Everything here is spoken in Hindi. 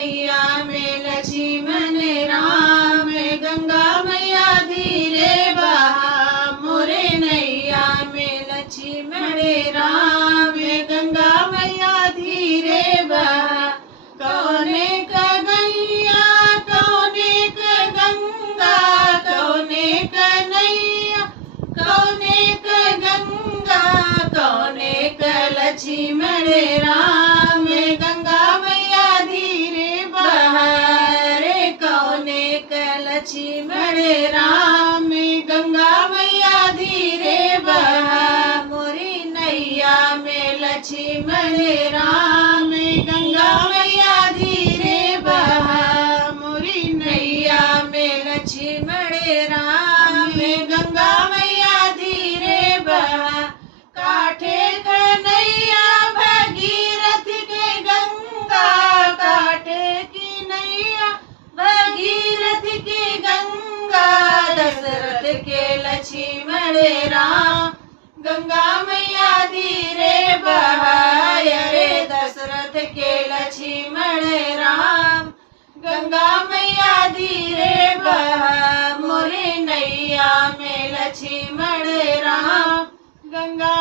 मैया में लक्ष्मण राम, गंगा मैया धीरे बहा मोरे नैया में लक्ष्मण राम, गंगा मैया धीरे बहा। कौने का गैया कौने का गंगा, कौने का नैया कौने का गंगा, कौने का लक्ष्मण राम, गंगा मैया धीरे बहा रे। कौने का लक्ष्मण राम, गंगा मैया धीरे बहा मोरी नैया में लक्ष्मण राम, गंगा मैया धीरे बहा मोरी नैया में लक्ष्मण राम, गंगा मैया धीरे बहा। काठे कन्हैया भगीरथ के गंगा, काठे की नैया भगीरथ की गंगा, दशरथ के लक्ष्मण राम, गंगा मैया धीरे बहा रे। दशरथ के लक्ष्मण राम, गंगा मैया धीरे बहा मोरे नैया में लक्ष्मण राम, गंगा